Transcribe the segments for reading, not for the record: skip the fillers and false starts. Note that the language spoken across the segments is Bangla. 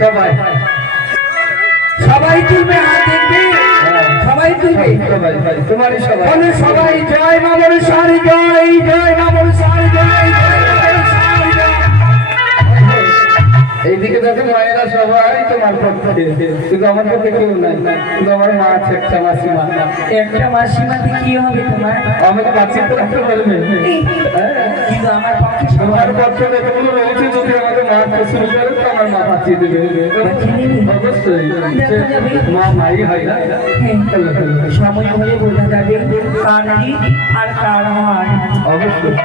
সবাই সবাই তুলবে, হাত দেখবে, সবাই তুলবে। তোমারই সবাই বলে সবাই জয় মা মনসার জয়, জয় মা মনসার জয়, জয় মা মনসার জয়। এইদিকে দেখো মায়েরা সবাই তোমার পক্ষে, কিন্তু আমার পক্ষে কেউ নাই, কিন্তু আমার মা আছে একটা মাসিমা। একটা মাসিমাতে কি হবে তোমার? আমাকে বাঁচিয়ে তো রাখতে পারবে, কিন্তু আমার পক্ষে তোমার পক্ষে এতগুলো রয়েছে, যদি আমাকে মা শুরু করে তো আমার মা বাঁচিয়ে দেবে। অবশ্যই মা মাই হয় না, সময় হলে বোঝা যাবে কার কি আর কার হয়। অবশ্যই।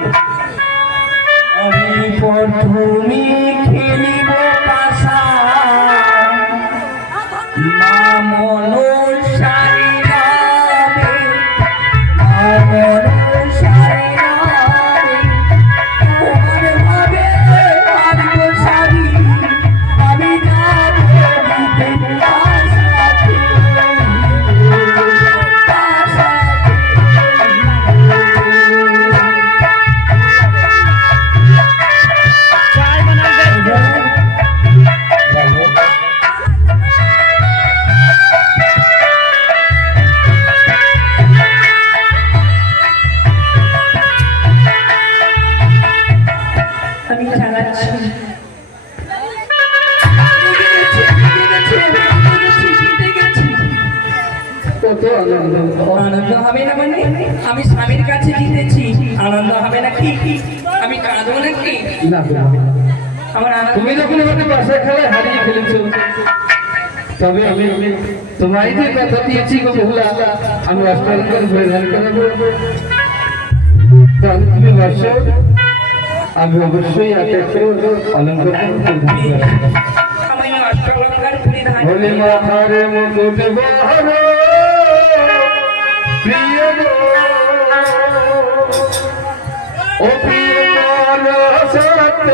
আমি প্রথমে খেলিব পাশা, মা মনসারি নামে, মা মনসারি নামে, তোমার ভাবে ভাবিব সারি, আমি যাব দিতে পাশাতে, আমি চালাচ্ছি। কত আনন্দ, আনন্দ হবে না মানে? আমি স্বামীর কাছে জিতেছি, আনন্দ হবে না কি? আমি কাঁদবো নাকি? না আমার আনন্দ। তুমি যখন আমাকে বাসায় খেলায় হারিয়ে ফেলেছো, তবে আমি তোমায় যে কথা দিয়েছি গো বহুলা, আমি অষ্টলঙ্কার পরিধান করাবো, তুমি বসো, আমি অবশ্যই একটা অলঙ্কার পরিধান করবো। আমি অষ্টলঙ্কার পরিধান বলে মাথারে মুকুট বহর প্রিয় গো, ও প্রিয় সত্য